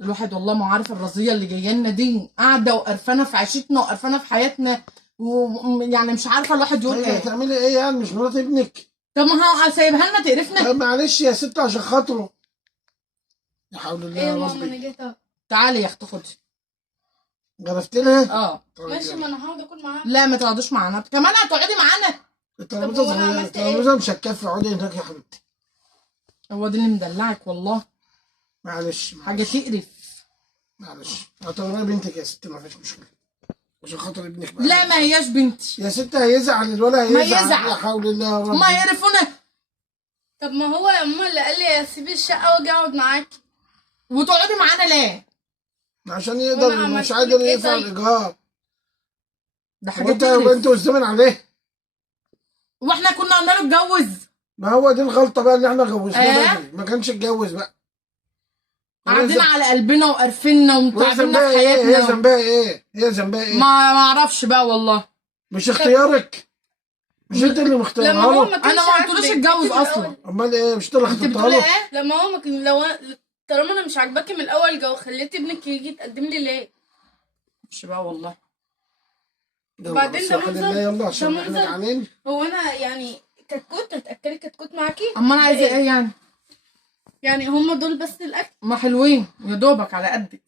الواحد والله ما عارف الرزيه اللي جايه لنا دي قاعده وقرفانه في عيشتنا وقرفانه في حياتنا، ويعني مش عارفه الواحد يقول طيب ايه. هتعملي ايه يعني؟ مش مرات ابنك؟ طب ما هو سايبها لنا تقرفنا. طيب معلش يا ست عشان خاطره. لا حول الله ايه يا يا ماما انا ربي. جيت اهو. تعالي يا اختي خدي. جربت لها؟ اه طيب ماشي، يلا. ما انا هقعد اكل معاها. لا ما تقعدوش معانا كمان، هتقعدي معانا. الترابيزه طب هو أنا صغيره، عملت إيه؟ الترابيزه مش هتكفي، اقعدي هناك يا حبيبتي. هو دي اللي مدلعك والله. معلش حاجه تقرف. معلش هتغيري بنتك يا ست، ما فيش مشكله عشان خاطر ابنك بقى. لا ما هياش بنتي. يا ست هيزعل الولد، ما هيزعل. يزعل. لا حول الله يا رب. ما يعرفونا. طب ما هو يا ماما اللي قال لي اسيب الشقه واجي اقعد معاكي. وتقعدي معانا ليه؟ عشان وأنا يقدر، عملت مش لك قادر إيه يدفع طيب؟ الايجار. ده حاجه انت تقرف. والزمن عليه. واحنا كنا قلنا له اتجوز. ما هو دي الغلطه بقى اللي احنا جوزناه آه؟ بدري، ما كانش اتجوز بقى. قاعدين على قلبنا وقرفنا وهي ومتعبنا ذنبها في ايه؟ هي حياتنا. ذنبها ايه؟ هي ذنبها ايه؟ ما اعرفش بقى والله. مش اختيارك، مش انت اللي مختارها لما هو له. ما كانش انا ما قلتلوش عاجبك اتجوز من اصلا. الأول. امال ايه؟ مش انت اللي انت خطبتها بتقولي له؟ ايه؟ لما هو ما كان لو طالما انا مش عاجباكي من الاول خليت ابنك يجي يتقدم لي ليه؟ مش بقى والله. يلا وبعدين بس ده يا حبيبي منظر- الله، يلا ده عشان احنا منظر. جعانين. هو انا يعني كتكوت هتاكلي كتكوت معاكي؟ اما انا عايزه ايه يعني؟ يعني هم دول بس الاكل؟ ما حلوين يا دوبك على قدك.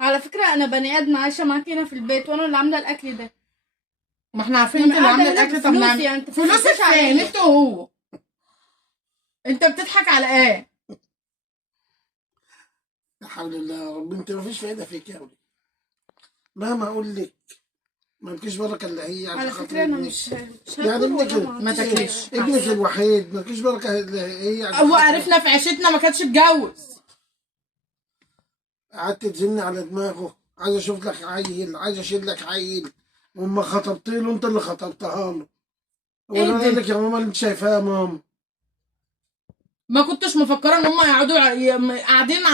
على فكره انا بني ادم عايشه معاكي هنا في البيت وانا اللي عامله الاكل ده. ما احنا عارفين انت اللي قاعدة عامله هنا الاكل. طب بفلوسي، نعمل يعني انت فلوسك بتضحكيش فين؟ عليا. انت وهو. انت بتضحك على ايه؟ لا حول الله يا رب. انت ما فيش فايده فيك يا ولد، مهما اقول لك ما فيش بركه الا هي. عشان على خاطر فكره انا ابنك. مش يعني هاكل ابنك ولا ما تاكليش. ابنك الوحيد، ما فيش بركه الا هي. عشان هو خاطر عرفنا في عيشتنا ما كانش اتجوز. قعدت تزن على دماغه، عايز اشوف لك عيل، عايز اشيل لك عيل، وما خطبت له انت اللي خطبتها له. ايه وانا ده؟ قال لك يا ماما اللي انت شايفاها يا ماما. ما كنتش مفكره ان هم يقعدوا قاعدين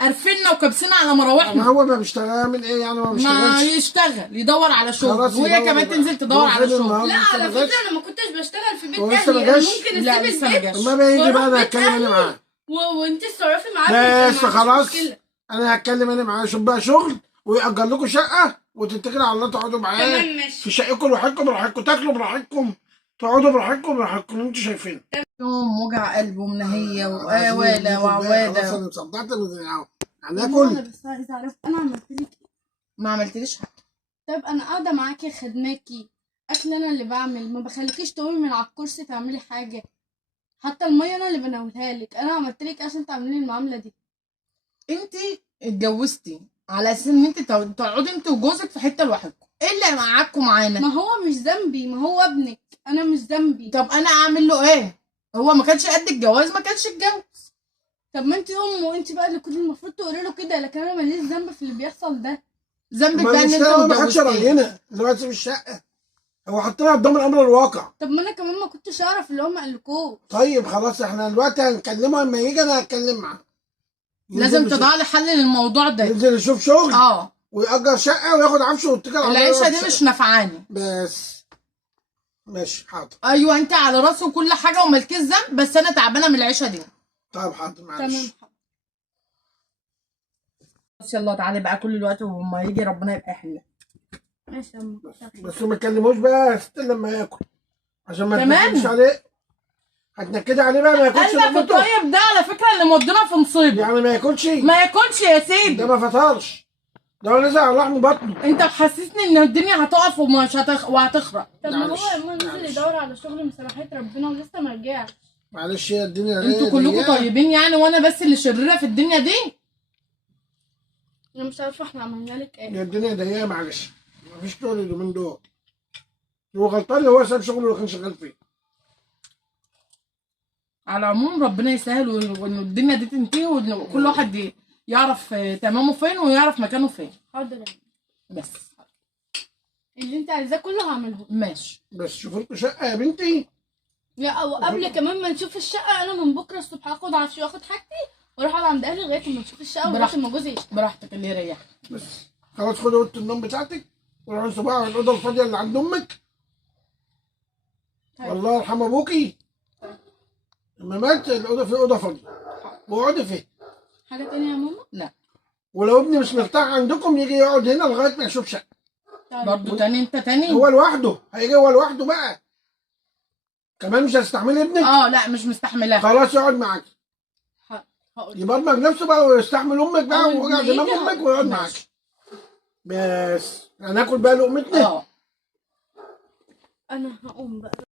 قرفنا وكابسين على ما مراوحنا. هو ما بيشتغل، يعمل ايه يعني؟ ما ما بيشتغلش. يشتغل يدور على شغل، خلاص وهي يدور كمان بقى. تنزل تدور هو على فين شغل. النهارده؟ لا لسه على ما جاش؟ فكره انا ما كنتش بشتغل في بيت هو لسه ما اهلي. انا جاش؟ ممكن لا اسيب لسه ما البيت جاش. اما بيجي بقى واروح انا بيت هتكلم انا أهلي معاه. وانت اتصرفي معاه. بس خلاص، انا هتكلم انا معاه. شوف بقى شغل ويأجر لكم شقه وتتكلوا على الله، تقعدوا معاه تمام ماشي. في شقتكم لوحدكم براحتكم، تاكلوا براحتكم، تقعدوا براحتكم انتوا شايفين. يوم وجع قلب ومنهيه عايزين وقواله ناكل بقى. خلاص وعواده. انا مصدعت انا هناكل. بس عايزه اعرف انا عملت لك ايه. ما عملتليش حاجه. طب انا قاعده معاكي خدماكي، اكل انا اللي بعمل، ما بخليكيش تقومي من على الكرسي تعملي حاجه، حتى الميه انا اللي بناولها لك. انا عملت لك عشان تعملي لي المعامله دي. انت اتجوزتي على اساس ان انت تقعدي انت وجوزك في حته لوحدكم. ايه اللي قعدكم معانا؟ ما هو مش ذنبي، ما هو ابنك، انا مش ذنبي. طب انا اعمل له ايه؟ هو ما كانش قد الجواز، ما كانش اتجوز. طب ما انت امه وانت بقى اللي كنت المفروض تقولي له كده، لكن انا ماليش ذنب في اللي بيحصل ده. ذنبك ما بقى ان انت ما حدش اتجوزتي. راجعنا دلوقتي في الشقه، هو حطينا قدام الامر الواقع. طب ما انا كمان ما كنتش اعرف اللي هم قالكوه. طيب خلاص احنا دلوقتي هنكلمه، اما يجي انا هتكلم معاه. لازم تضع لي حل للموضوع ده. ينزل يشوف شغل اه ويأجر شقه وياخد عفشه ويتكل على الله. العيشه دي مش نافعاني. بس ماشي حاضر. ايوه انت على راسي وكل حاجه ومالكيش ذنب، بس انا تعبانه من العيشه دي. طيب حاضر تمام معلش. بس يلا تعالي بقى كل الوقت وما يجي ربنا يبقى حلو. ماشي يا أما. بس ما تكلموش بقى يا ست لما ياكل، عشان ما كمان؟ تنكدش عليه. هتنكدي عليه بقى ما ياكلش قلبك لقمته. الطيب ده على فكره اللي مودينا في مصيبه. يعني ما ياكلش، ما ياكلش يا سيدي. ده ما فطرش، ده هو نزل على لحم بطنه. انت محسسني ان الدنيا هتقف ومش وهتخرب. طب ما هو معلش، يا أما نزل معلش. يدور على شغل من سماحية ربنا ولسه ما رجعش. معلش هي الدنيا انتوا كلكم طيبين يعني وانا بس اللي شريره في الدنيا دي. انا مش عارفه احنا عملنا لك ايه. هي الدنيا ضيقه معلش، مفيش شغل اليومين دول. هو غلطان اللي هو ساب شغله اللي كان شغال فيه. على العموم ربنا يسهل وان الدنيا دي تنتهي وان كل واحد يعرف تمامه فين ويعرف مكانه فين. حاضر يا أما. بس اللي انت عايزاه كله هعمله. ماشي. بس شوفوا لكم شقه يا بنتي. لا وقبل كمان ما نشوف الشقه انا من بكره الصبح هاخد عفشي واخد حاجتي واروح اقعد عند اهلي لغايه ما نشوف الشقه ولغايه ما جوزي يشتغل. براحتك اللي يريحك. بس خلاص خدوا اوضه النوم بتاعتك وروحوا انتوا بقى على الاوضه الفاضيه اللي عند امك. طيب. والله يرحم ابوكي لما مات الاوضه في اوضه فاضيه واقعدي فيها. حاجه تانية يا ماما؟ لا ولو ابني مش مرتاح عندكم يجي يقعد هنا لغايه ما يشوف شقه. طيب. برضه تاني انت تاني. هو لوحده هيجي، هو لوحده بقى. كمان مش هتستحملي ابنك؟ لا مش مستحملاه. خلاص يقعد معاك، هقول يبرمج نفسه بقى ويستحمل امك بقى أول ووجع ما يجي دماغ امك ويقعد معاك. ماشي. بس هناكل بقى لقمتنا. اه انا هقوم بقى.